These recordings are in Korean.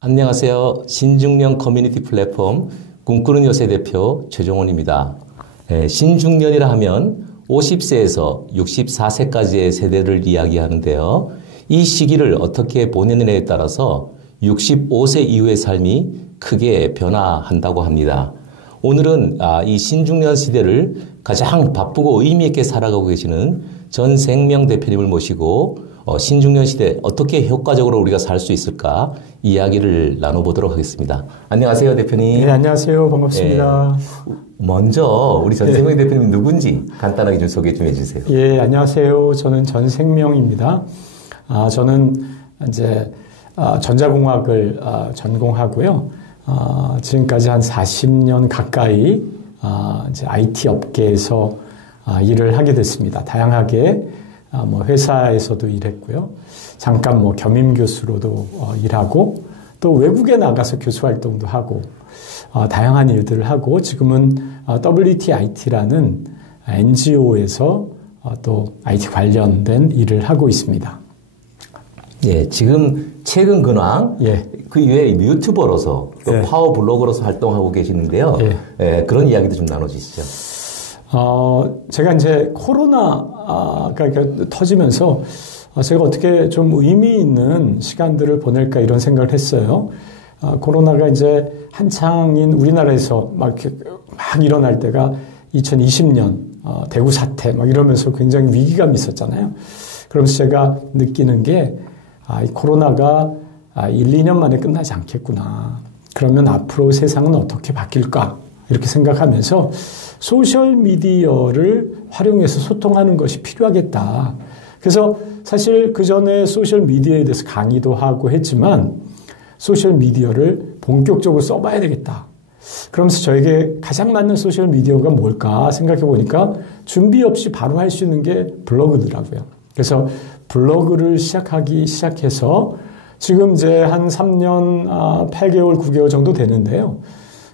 안녕하세요. 신중년 커뮤니티 플랫폼 꿈꾸는 요새 대표 최종원입니다. 신중년이라 하면 50세에서 64세까지의 세대를 이야기하는데요. 이 시기를 어떻게 보내느냐에 따라서 65세 이후의 삶이 크게 변화한다고 합니다. 오늘은 이 신중년 시대를 가장 바쁘고 의미 있게 살아가고 계시는 전생명 대표님을 모시고 신중년 시대 어떻게 효과적으로 우리가 살 수 있을까 이야기를 나눠보도록 하겠습니다. 안녕하세요, 대표님. 네, 안녕하세요. 반갑습니다. 먼저 우리 전생명 대표님 누군지 간단하게 좀 소개 좀 해주세요. 예, 안녕하세요. 저는 전생명입니다. 저는 이제 전자공학을 전공하고요. 지금까지 한 40년 가까이 이제 IT 업계에서 일을 하게 됐습니다. 다양하게 회사에서도 일했고요. 잠깐 겸임 교수로도 일하고 또 외국에 나가서 교수 활동도 하고 다양한 일들을 하고 지금은 WTIT라는 NGO에서 또 IT 관련된 일을 하고 있습니다. 예, 지금 최근 근황, 그 이외에 유튜버로서 또 파워 블로거로서 활동하고 계시는데요. 그런 이야기도 좀 나눠주시죠. 제가 이제 코로나가 터지면서 제가 어떻게 좀 의미 있는 시간들을 보낼까 이런 생각을 했어요. 코로나가 이제 한창인 우리나라에서 막 일어날 때가 2020년 대구 사태 막 이러면서 굉장히 위기감이 있었잖아요. 그러면서 제가 느끼는 게 이 코로나가 1, 2년 만에 끝나지 않겠구나. 그러면 앞으로 세상은 어떻게 바뀔까? 이렇게 생각하면서 소셜미디어를 활용해서 소통하는 것이 필요하겠다. 그래서 사실 그 전에 소셜미디어에 대해서 강의도 하고 했지만 소셜미디어를 본격적으로 써봐야 되겠다. 그러면서 저에게 가장 맞는 소셜미디어가 뭘까 생각해 보니까 준비 없이 바로 할 수 있는 게 블로그더라고요. 그래서 블로그를 시작해서 지금 이제 한 3년 8개월, 9개월 정도 되는데요.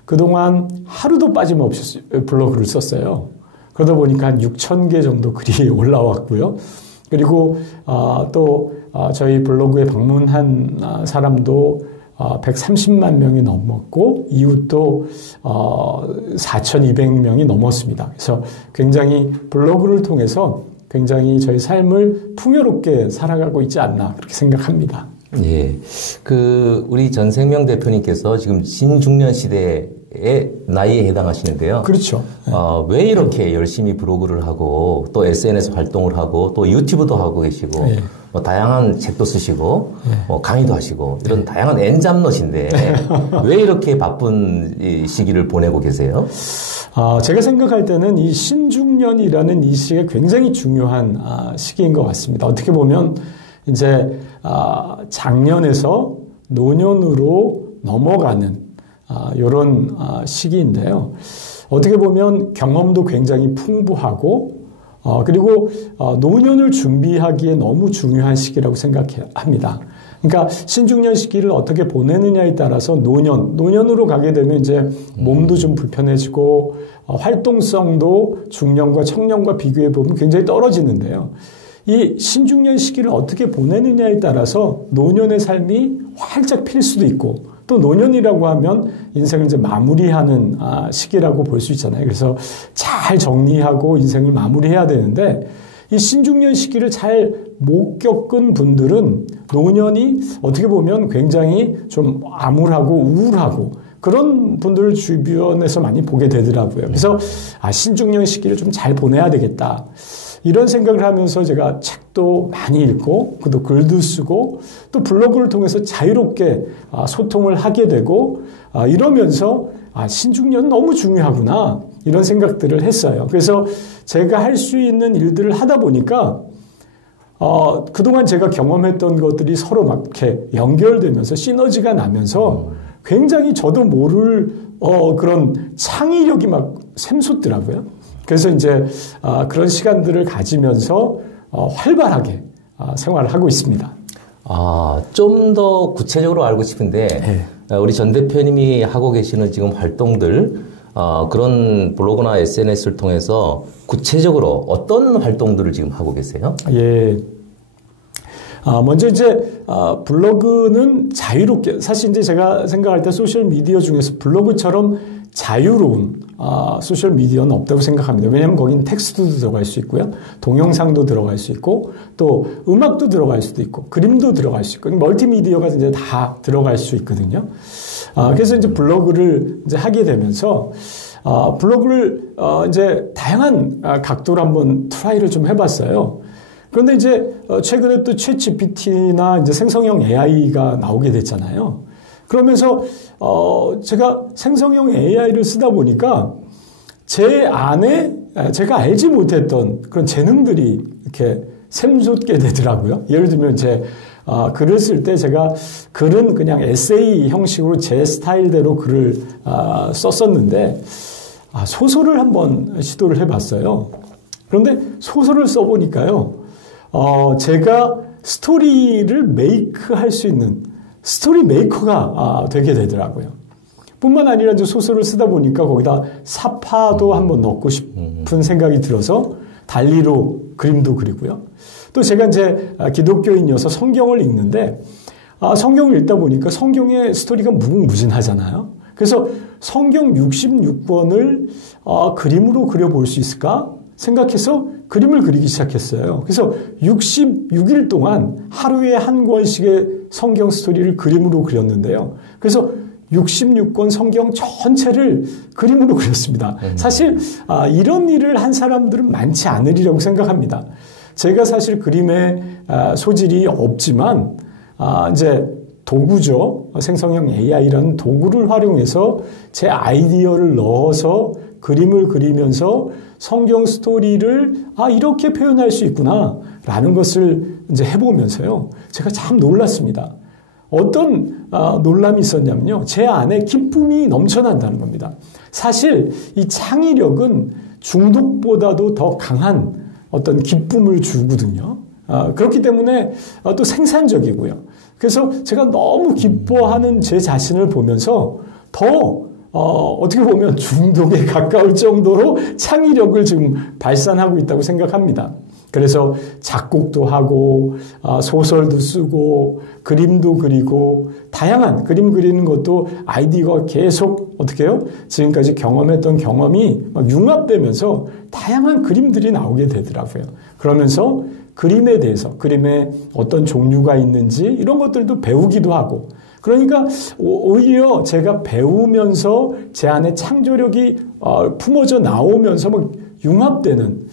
그동안 하루도 빠짐없이 블로그를 썼어요. 그러다 보니까 한 6,000개 정도 글이 올라왔고요. 그리고 또 저희 블로그에 방문한 사람도 130만 명이 넘었고 이웃도 4,200명이 넘었습니다. 그래서 굉장히 블로그를 통해서 굉장히 저희 삶을 풍요롭게 살아가고 있지 않나 그렇게 생각합니다. 예. 우리 전생명 대표님께서 지금 신중년 시대의 나이에 해당하시는데요. 그렇죠. 왜 이렇게 열심히 블로그를 하고 또 SNS 활동을 하고 또 유튜브도 하고 계시고 다양한 책도 쓰시고 강의도 하시고 이런 다양한 엔잡러신데 왜 이렇게 바쁜 이 시기를 보내고 계세요? 제가 생각할 때는 이 신중년이라는 이 시기가 굉장히 중요한 시기인 것 같습니다. 어떻게 보면 이제 장년에서 노년으로 넘어가는 이런 시기인데요. 어떻게 보면 경험도 굉장히 풍부하고 그리고 노년을 준비하기에 너무 중요한 시기라고 생각합니다. 그러니까 신중년 시기를 어떻게 보내느냐에 따라서 노년으로 가게 되면 이제 몸도 좀 불편해지고 활동성도 중년과 청년과 비교해 보면 굉장히 떨어지는데요. 이 신중년 시기를 어떻게 보내느냐에 따라서 노년의 삶이 활짝 필 수도 있고 또 노년이라고 하면 인생을 이제 마무리하는 시기라고 볼 수 있잖아요. 그래서 잘 정리하고 인생을 마무리해야 되는데 이 신중년 시기를 잘 못 겪은 분들은 노년이 어떻게 보면 굉장히 좀 암울하고 우울하고 그런 분들을 주변에서 많이 보게 되더라고요. 그래서 신중년 시기를 좀 잘 보내야 되겠다. 이런 생각을 하면서 제가 책도 많이 읽고 또 글도 쓰고 또 블로그를 통해서 자유롭게 소통을 하게 되고 이러면서 신중년 너무 중요하구나 이런 생각들을 했어요. 그래서 제가 할 수 있는 일들을 하다 보니까 그동안 제가 경험했던 것들이 서로 막 이렇게 연결되면서 시너지가 나면서 굉장히 저도 모를 그런 창의력이 막 샘솟더라고요. 그래서 이제 그런 시간들을 가지면서 활발하게 생활을 하고 있습니다. 좀 더 구체적으로 알고 싶은데 우리 전 대표님이 하고 계시는 지금 활동들 그런 블로그나 SNS를 통해서 구체적으로 어떤 활동들을 지금 하고 계세요? 예. 먼저 이제 블로그는 자유롭게, 사실 이제 제가 생각할 때 소셜 미디어 중에서 블로그처럼 자유로운 소셜 미디어는 없다고 생각합니다. 왜냐하면 거기는 텍스트도 들어갈 수 있고요, 동영상도 들어갈 수 있고, 또 음악도 들어갈 수도 있고, 그림도 들어갈 수 있고, 멀티미디어가 이제 다 들어갈 수 있거든요. 그래서 이제 블로그를 이제 하게 되면서 블로그를 이제 다양한 각도로 한번 트라이를 좀 해봤어요. 그런데 이제 최근에 또 챗GPT나 이제 생성형 AI가 나오게 됐잖아요. 그러면서 제가 생성형 AI를 쓰다 보니까 제 안에 제가 알지 못했던 그런 재능들이 이렇게 샘솟게 되더라고요. 예를 들면 글을 쓸 때 제가 글은 그냥 에세이 형식으로 제 스타일대로 글을 썼었는데 소설을 한번 시도를 해봤어요. 그런데 소설을 써보니까요, 제가 스토리를 메이크할 수 있는 스토리 메이커가 되게 되더라고요. 뿐만 아니라 이제 소설을 쓰다 보니까 거기다 사파도 한번 넣고 싶은 생각이 들어서 달리로 그림도 그리고요. 또 제가 이제 기독교인이어서 성경을 읽는데 성경을 읽다 보니까 성경의 스토리가 무궁무진하잖아요. 그래서 성경 66권을 그림으로 그려볼 수 있을까 생각해서 그림을 그리기 시작했어요. 그래서 66일 동안 하루에 한 권씩의 성경 스토리를 그림으로 그렸는데요. 그래서 66권 성경 전체를 그림으로 그렸습니다. 사실 이런 일을 한 사람들은 많지 않으리라고 생각합니다. 제가 사실 그림에 소질이 없지만 이제 도구죠. 생성형 AI라는 도구를 활용해서 제 아이디어를 넣어서 그림을 그리면서 성경 스토리를 이렇게 표현할 수 있구나 라는 것을 이제 해보면서요, 제가 참 놀랐습니다. 어떤 놀람이 있었냐면요, 제 안에 기쁨이 넘쳐난다는 겁니다. 사실 이 창의력은 중독보다도 더 강한 어떤 기쁨을 주거든요. 그렇기 때문에 또 생산적이고요. 그래서 제가 너무 기뻐하는 제 자신을 보면서 더 어떻게 보면 중독에 가까울 정도로 창의력을 지금 발산하고 있다고 생각합니다. 그래서 작곡도 하고 소설도 쓰고 그림도 그리고 다양한 그림 그리는 것도 아이디어가 계속 어떻게 해요? 지금까지 경험했던 경험이 막 융합되면서 다양한 그림들이 나오게 되더라고요. 그러면서 그림에 대해서, 그림에 어떤 종류가 있는지 이런 것들도 배우기도 하고, 그러니까 오히려 제가 배우면서 제 안에 창조력이 품어져 나오면서 막 융합되는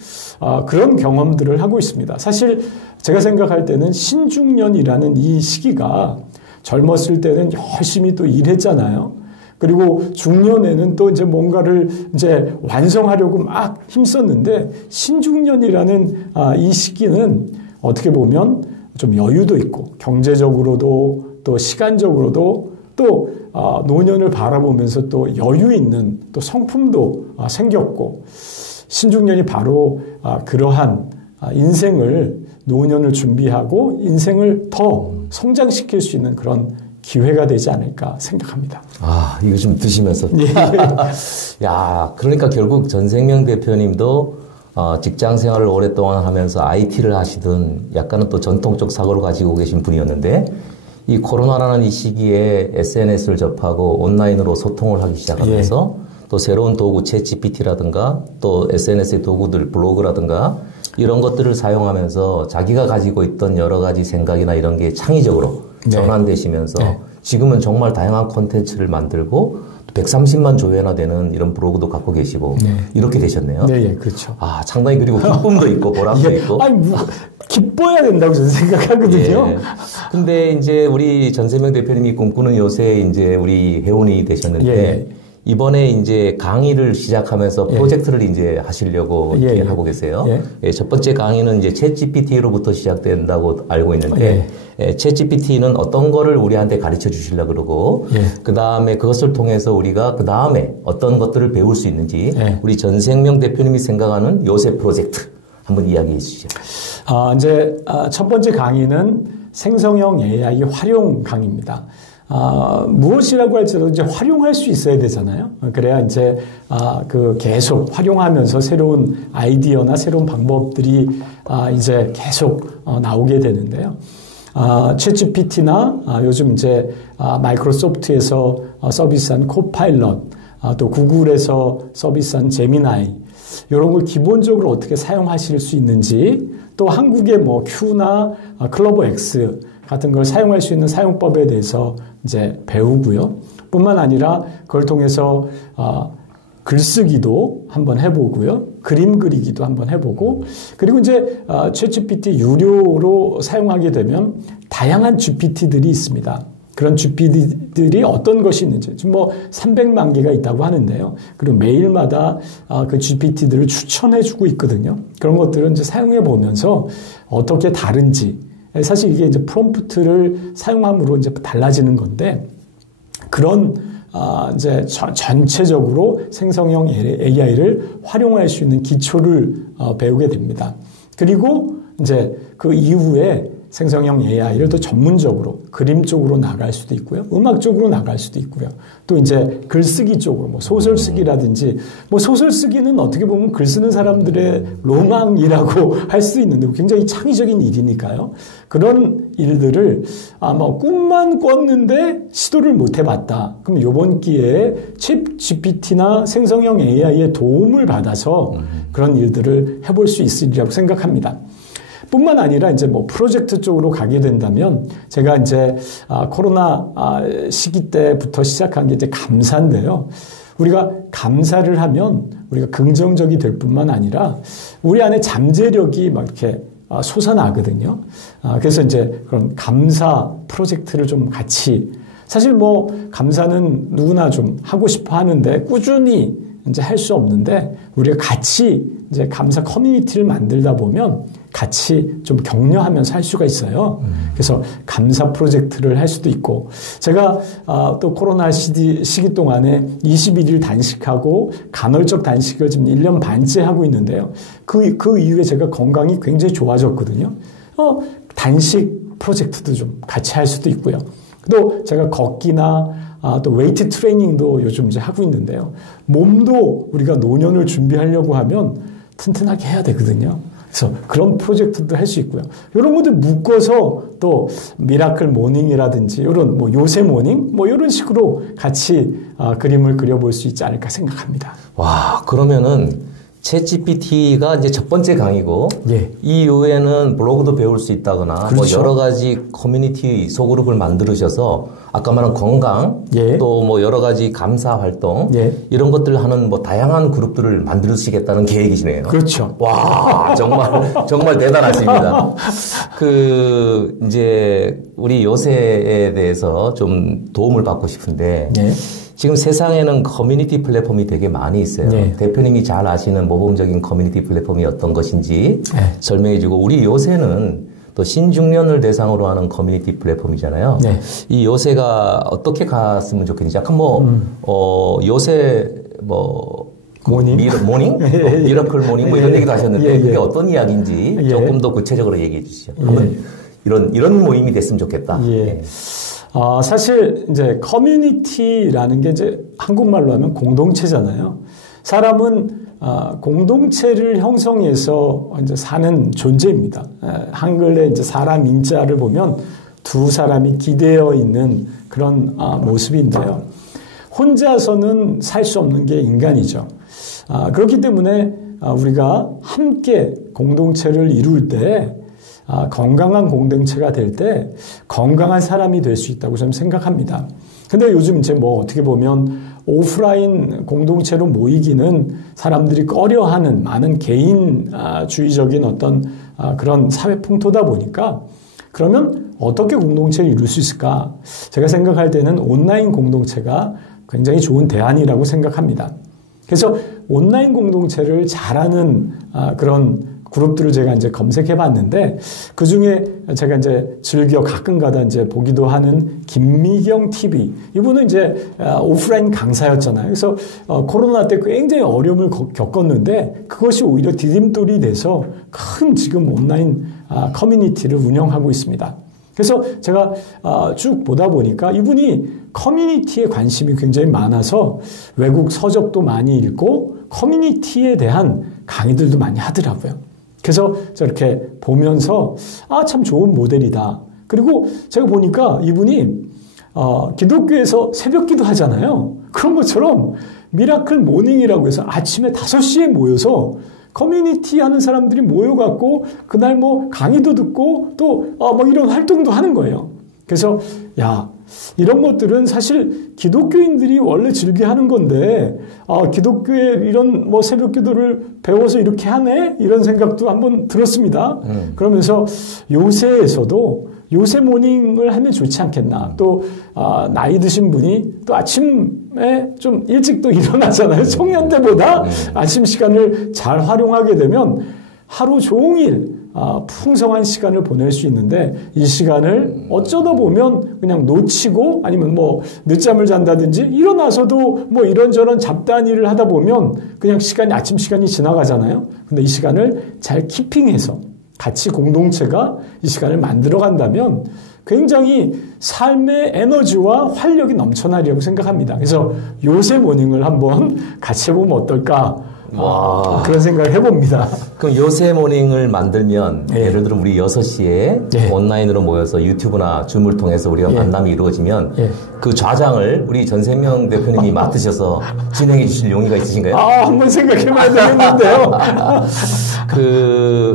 그런 경험들을 하고 있습니다. 사실 제가 생각할 때는 신중년이라는 이 시기가, 젊었을 때는 열심히 또 일했잖아요. 그리고 중년에는 또 이제 뭔가를 이제 완성하려고 막 힘썼는데, 신중년이라는 이 시기는 어떻게 보면 좀 여유도 있고, 경제적으로도 또 시간적으로도 또 노년을 바라보면서 또 여유 있는 또 성품도 생겼고, 신중년이 바로 그러한 인생을, 노년을 준비하고 인생을 더 성장시킬 수 있는 그런 기회가 되지 않을까 생각합니다. 이거 좀 드시면서. 예. 야, 그러니까 결국 전생명 대표님도 직장 생활을 오랫동안 하면서 IT를 하시던 약간은 또 전통적 사고를 가지고 계신 분이었는데, 이 코로나라는 이 시기에 SNS를 접하고 온라인으로 소통을 하기 시작하면서 또 새로운 도구, 챗GPT라든가 또 SNS의 도구들, 블로그라든가 이런 것들을 사용하면서 자기가 가지고 있던 여러 가지 생각이나 이런 게 창의적으로 전환되시면서 지금은 정말 다양한 콘텐츠를 만들고 130만 조회나 되는 이런 블로그도 갖고 계시고 이렇게 되셨네요. 네, 그렇죠. 상당히 그리고 기쁨도 있고 보람도 있고. 기뻐야 된다고 저는 생각하거든요. 예. 근데 이제 우리 전세명 대표님이 꿈꾸는 요새 이제 우리 회원이 되셨는데 이번에 이제 강의를 시작하면서 프로젝트를 이제 하시려고 하고 계세요. 첫 번째 강의는 이제 챗GPT로부터 시작된다고 알고 있는데, 챗GPT는 어떤 거를 우리한테 가르쳐 주시려고 그러고, 그 다음에 그것을 통해서 우리가 그 다음에 어떤 것들을 배울 수 있는지, 우리 전생명 대표님이 생각하는 요새 프로젝트 한번 이야기해 주시죠. 이제 첫 번째 강의는 생성형 AI 활용 강의입니다. 무엇이라고 할지라도 이제 활용할 수 있어야 되잖아요. 그래야 이제 계속 활용하면서 새로운 아이디어나 새로운 방법들이 이제 계속 나오게 되는데요. 챗GPT나 요즘 이제 마이크로소프트에서 서비스한 코파일럿, 또 구글에서 서비스한 제미나이, 이런 걸 기본적으로 어떻게 사용하실 수 있는지, 또 한국의 뭐 큐나 클로버 X 같은 걸 사용할 수 있는 사용법에 대해서 이제 배우고요. 뿐만 아니라 그걸 통해서 글쓰기도 한번 해보고요. 그림 그리기도 한번 해보고, 그리고 이제 챗GPT 유료로 사용하게 되면 다양한 GPT들이 있습니다. 그런 GPT들이 어떤 것이 있는지, 지금 뭐 300만 개가 있다고 하는데요. 그리고 매일마다 그 GPT들을 추천해주고 있거든요. 그런 것들은 이제 사용해 보면서 어떻게 다른지, 사실 이게 이제 프롬프트를 사용함으로 이제 달라지는 건데, 그런 이제 전체적으로 생성형 AI를 활용할 수 있는 기초를 배우게 됩니다. 그리고 이제 그 이후에 생성형 AI를 또 전문적으로 그림 쪽으로 나갈 수도 있고요. 음악 쪽으로 나갈 수도 있고요. 또 이제 글쓰기 쪽으로, 뭐 소설 쓰기라든지, 뭐 소설 쓰기는 어떻게 보면 글 쓰는 사람들의 로망이라고 할 수 있는데 굉장히 창의적인 일이니까요. 그런 일들을 아마 꿈만 꿨는데 시도를 못 해봤다. 그럼 이번 기회에 챗 GPT나 생성형 AI의 도움을 받아서 그런 일들을 해볼 수 있으리라고 생각합니다. 뿐만 아니라 이제 뭐 프로젝트 쪽으로 가게 된다면, 제가 이제 코로나 시기 때부터 시작한 게 이제 감사인데요. 우리가 감사를 하면 우리가 긍정적이 될 뿐만 아니라 우리 안에 잠재력이 막 이렇게 솟아나거든요. 그래서 이제 그런 감사 프로젝트를 좀 같이, 사실 뭐 감사는 누구나 좀 하고 싶어 하는데 꾸준히 이제 할 수 없는데, 우리가 같이 이제 감사 커뮤니티를 만들다 보면 같이 좀 격려하면서 할 수가 있어요. 그래서 감사 프로젝트를 할 수도 있고, 제가 또 코로나 시기 동안에 21일 단식하고 간헐적 단식을 지금 1년 반째 하고 있는데요. 그 이후에 제가 건강이 굉장히 좋아졌거든요. 단식 프로젝트도 좀 같이 할 수도 있고요. 또 제가 걷기나 또 웨이트 트레이닝도 요즘 이제 하고 있는데요. 몸도 우리가 노년을 준비하려고 하면 튼튼하게 해야 되거든요. 그래서 그런 프로젝트도 할 수 있고요. 이런 것들 묶어서 또 미라클 모닝이라든지 이런 뭐 요새 모닝 뭐 이런 식으로 같이 그림을 그려볼 수 있지 않을까 생각합니다. 와, 그러면은 챗GPT가 이제 첫 번째 강의고, 예. 이 이후에는 블로그도 배울 수 있다거나, 그렇죠. 뭐 여러 가지 커뮤니티 소그룹을 만들으셔서, 아까 말한 건강, 예. 또 뭐 여러 가지 감사 활동, 예. 이런 것들을 하는 뭐 다양한 그룹들을 만드시겠다는 계획이시네요. 그렇죠. 와, 정말 대단하십니다. 이제 우리 요새에 대해서 좀 도움을 받고 싶은데, 예. 지금 세상에는 커뮤니티 플랫폼이 되게 많이 있어요. 네. 대표님이 잘 아시는 모범적인 커뮤니티 플랫폼이 어떤 것인지 네. 설명해주고, 우리 요새는 또 신중년을 대상으로 하는 커뮤니티 플랫폼이잖아요. 네. 이 요새가 어떻게 갔으면 좋겠는지, 약간 요새 모닝? 모닝? 미라클 모닝? 뭐 이런 얘기도 하셨는데, 그게 어떤 이야기인지 조금 더 구체적으로 얘기해 주시죠. 한번 이런 모임이 됐으면 좋겠다. 예. 사실 이제 커뮤니티라는 게 이제 한국말로 하면 공동체잖아요. 사람은 공동체를 형성해서 이제 사는 존재입니다. 한글의 이제 사람 인자를 보면 두 사람이 기대어 있는 그런 모습인데요. 혼자서는 살 수 없는 게 인간이죠. 그렇기 때문에 우리가 함께 공동체를 이룰 때, 건강한 공동체가 될 때 건강한 사람이 될 수 있다고 저는 생각합니다. 근데 요즘 이제 뭐 어떻게 보면 오프라인 공동체로 모이기는 사람들이 꺼려하는 많은 개인주의적인 어떤 그런 사회 풍토다 보니까, 그러면 어떻게 공동체를 이룰 수 있을까? 제가 생각할 때는 온라인 공동체가 굉장히 좋은 대안이라고 생각합니다. 그래서 온라인 공동체를 잘하는 그런 그룹들을 제가 이제 검색해 봤는데, 그 중에 제가 이제 즐겨 가끔가다 이제 보기도 하는 김미경 TV. 이분은 이제 오프라인 강사였잖아요. 그래서 코로나 때 굉장히 어려움을 겪었는데, 그것이 오히려 디딤돌이 돼서 큰 지금 온라인 커뮤니티를 운영하고 있습니다. 그래서 제가 쭉 보다 보니까 이분이 커뮤니티에 관심이 굉장히 많아서 외국 서적도 많이 읽고 커뮤니티에 대한 강의들도 많이 하더라고요. 그래서 저렇게 보면서 참 좋은 모델이다. 그리고 제가 보니까 이분이 기독교에서 새벽 기도 하잖아요. 그런 것처럼 미라클 모닝이라고 해서 아침에 5시에 모여서 커뮤니티 하는 사람들이 모여갖고 그날 뭐 강의도 듣고 또 뭐 이런 활동도 하는 거예요. 그래서 야, 이런 것들은 사실 기독교인들이 원래 즐겨 하는 건데 기독교에 이런 뭐 새벽 기도를 배워서 이렇게 하네? 이런 생각도 한번 들었습니다. 그러면서 요새에서도 요새 모닝을 하면 좋지 않겠나. 또 나이 드신 분이 또 아침에 좀 일찍 또 일어나잖아요. 청년 때보다 아침 시간을 잘 활용하게 되면 하루 종일 풍성한 시간을 보낼 수 있는데 이 시간을 어쩌다 보면 그냥 놓치고 아니면 뭐 늦잠을 잔다든지 일어나서도 뭐 이런저런 잡다한 일을 하다 보면 그냥 아침 시간이 지나가잖아요. 근데 이 시간을 잘 키핑해서 같이 공동체가 이 시간을 만들어 간다면 굉장히 삶의 에너지와 활력이 넘쳐나리라고 생각합니다. 그래서 요새 모닝을 한번 같이 해보면 어떨까? 그런 생각을 해봅니다. 그럼 요새 모닝을 만들면 예를 들어 우리 6시에 온라인으로 모여서 유튜브나 줌을 통해서 우리가 만남이 이루어지면 그 좌장을 우리 전생명 대표님이 맡으셔서 진행해 주실 용의가 있으신가요? 한번 생각해봐야 되겠는데요.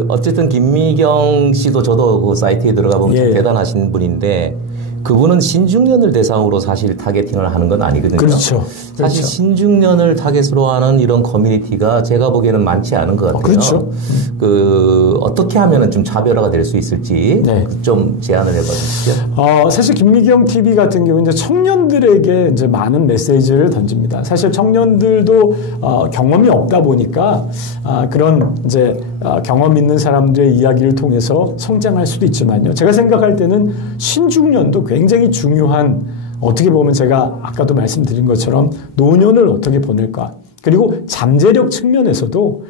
어쨌든 김미경 씨도 저도 그 사이트에 들어가 보면 참 대단하신 분인데 그분은 신중년을 대상으로 사실 타겟팅을 하는 건 아니거든요. 그렇죠. 사실 신중년을 타겟으로 하는 이런 커뮤니티가 제가 보기에는 많지 않은 것 같아요. 그렇죠. 어떻게 하면은 좀 차별화가 될 수 있을지 좀 제안을 해봐 주시죠. 사실 김미경 TV 같은 경우는 이제 청년들에게 이제 많은 메시지를 던집니다. 사실 청년들도 경험이 없다 보니까 그런 이제 경험 있는 사람들의 이야기를 통해서 성장할 수도 있지만요. 제가 생각할 때는 신중년도 굉장히 중요한 어떻게 보면 제가 아까도 말씀드린 것처럼 노년을 어떻게 보낼까. 그리고 잠재력 측면에서도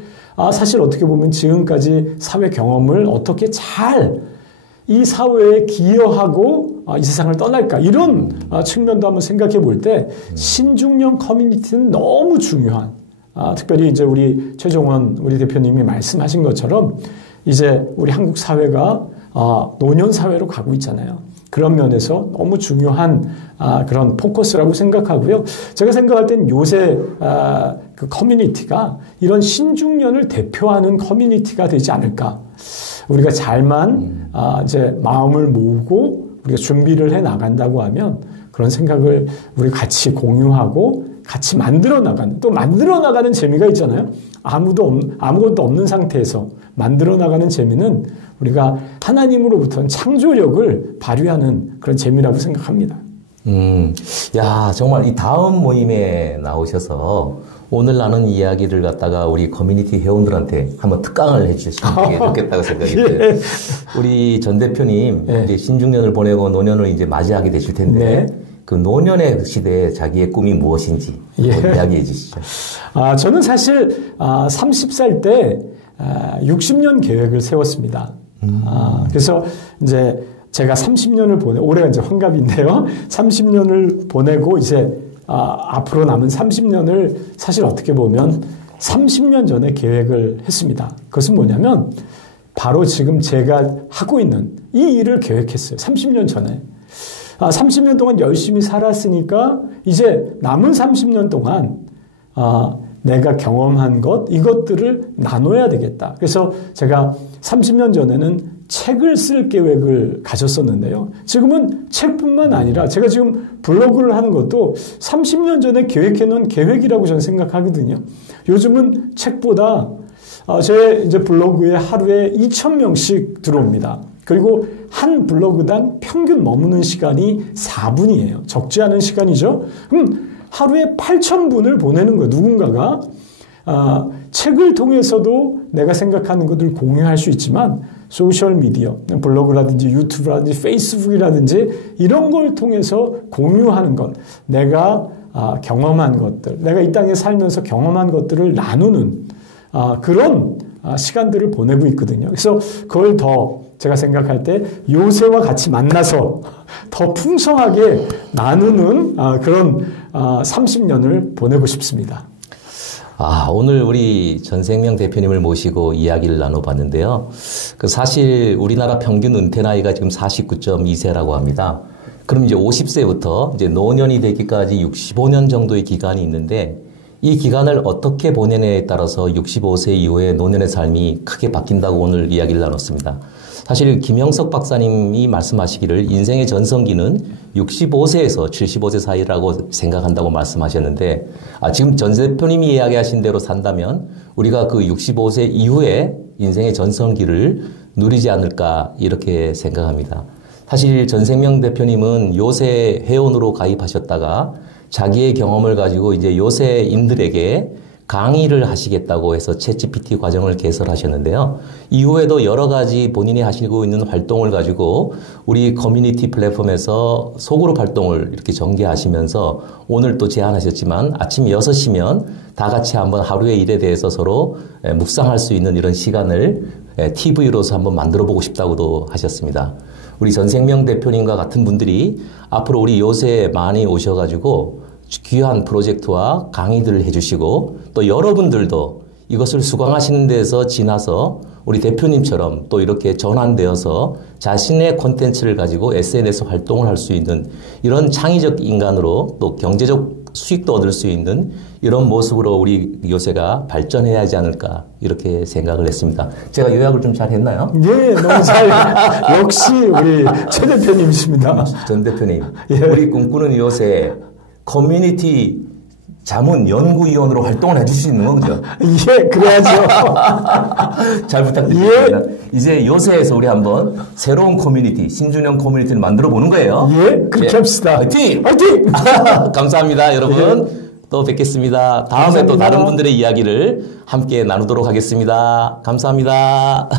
사실 어떻게 보면 지금까지 사회 경험을 어떻게 잘 이 사회에 기여하고 이 세상을 떠날까. 이런 측면도 한번 생각해 볼 때 신중년 커뮤니티는 너무 중요한 특별히 이제 우리 최종원 우리 대표님이 말씀하신 것처럼 이제 우리 한국 사회가 노년 사회로 가고 있잖아요. 그런 면에서 너무 중요한 그런 포커스라고 생각하고요. 제가 생각할 땐 요새 그 커뮤니티가 이런 신중년을 대표하는 커뮤니티가 되지 않을까. 우리가 잘만 이제 마음을 모으고 우리가 준비를 해 나간다고 하면 그런 생각을 우리 같이 공유하고 같이 만들어 나가는, 또 만들어 나가는 재미가 있잖아요. 아무것도 없는 상태에서 만들어 나가는 재미는 우리가 하나님으로부터는 창조력을 발휘하는 그런 재미라고 생각합니다. 야, 정말 이 다음 모임에 나오셔서 오늘 나눈 이야기를 갖다가 우리 커뮤니티 회원들한테 한번 특강을 해주시면 되게 좋겠다고 생각이 들어요. 우리 전 대표님, 이제 신중년을 보내고 노년을 이제 맞이하게 되실 텐데, 그 노년의 시대에 자기의 꿈이 무엇인지 이야기해 주시죠. 저는 사실 30살 때 60년 계획을 세웠습니다. 그래서 이제 제가 30년을 올해가 이제 환갑인데요. 30년을 보내고 이제 앞으로 남은 30년을 사실 어떻게 보면 30년 전에 계획을 했습니다. 그것은 뭐냐면 바로 지금 제가 하고 있는 이 일을 계획했어요. 30년 전에. 30년 동안 열심히 살았으니까 이제 남은 30년 동안 내가 경험한 이것들을 나눠야 되겠다. 그래서 제가 30년 전에는 책을 쓸 계획을 가졌었는데요. 지금은 책뿐만 아니라 제가 지금 블로그를 하는 것도 30년 전에 계획해놓은 계획이라고 저는 생각하거든요. 요즘은 책보다 제 이제 블로그에 하루에 2,000명씩 들어옵니다. 그리고 한 블로그당 평균 머무는 시간이 4분이에요. 적지 않은 시간이죠. 그럼 하루에 8,000분을 보내는 거예요. 누군가가. 책을 통해서도 내가 생각하는 것들을 공유할 수 있지만 소셜미디어, 블로그라든지 유튜브라든지 페이스북이라든지 이런 걸 통해서 공유하는 것, 내가 경험한 것들, 내가 이 땅에 살면서 경험한 것들을 나누는 그런 시간들을 보내고 있거든요. 그래서 그걸 더 제가 생각할 때 요새와 같이 만나서 더 풍성하게 나누는 그런 30년을 보내고 싶습니다. 오늘 우리 전생명 대표님을 모시고 이야기를 나눠봤는데요. 사실 우리나라 평균 은퇴 나이가 지금 49.2세라고 합니다. 그럼 이제 50세부터 이제 노년이 되기까지 65년 정도의 기간이 있는데 이 기간을 어떻게 보내냐에 따라서 65세 이후에 노년의 삶이 크게 바뀐다고 오늘 이야기를 나눴습니다. 사실 김영석 박사님이 말씀하시기를 인생의 전성기는 65세에서 75세 사이라고 생각한다고 말씀하셨는데 지금 전 대표님이 이야기하신 대로 산다면 우리가 그 65세 이후에 인생의 전성기를 누리지 않을까 이렇게 생각합니다. 사실 전생명 대표님은 요새 회원으로 가입하셨다가 자기의 경험을 가지고 이제 요새인들에게 강의를 하시겠다고 해서 챗GPT 과정을 개설하셨는데요. 이후에도 여러 가지 본인이 하시고 있는 활동을 가지고 우리 커뮤니티 플랫폼에서 소그룹 활동을 이렇게 전개하시면서 오늘 또 제안하셨지만 아침 6시면 다 같이 한번 하루의 일에 대해서 서로 묵상할 수 있는 이런 시간을 TV로서 한번 만들어 보고 싶다고도 하셨습니다. 우리 전생명 대표님과 같은 분들이 앞으로 우리 요새 많이 오셔가지고 귀한 프로젝트와 강의들을 해주시고 또 여러분들도 이것을 수강하시는 데서 지나서 우리 대표님처럼 또 이렇게 전환되어서 자신의 콘텐츠를 가지고 SNS 활동을 할 수 있는 이런 창의적 인간으로 또 경제적 수익도 얻을 수 있는 이런 모습으로 우리 요새가 발전해야 하지 않을까 이렇게 생각을 했습니다. 제가 요약을 좀 잘 했나요? 예, 너무 잘. 역시 우리 최 대표님이십니다. 전 대표님. 예. 우리 꿈꾸는 요새 커뮤니티 자문 연구위원으로 활동을 해줄 수 있는 거죠? 예, 그래야죠. 잘 부탁드립니다. 예. 이제 요새에서 우리 한번 새로운 커뮤니티, 신준형 커뮤니티를 만들어 보는 거예요. 예, 그렇게 합시다. 화이팅! 화이팅! 감사합니다, 여러분. 예. 또 뵙겠습니다. 다음에 감사합니다. 또 다른 분들의 이야기를 함께 나누도록 하겠습니다. 감사합니다.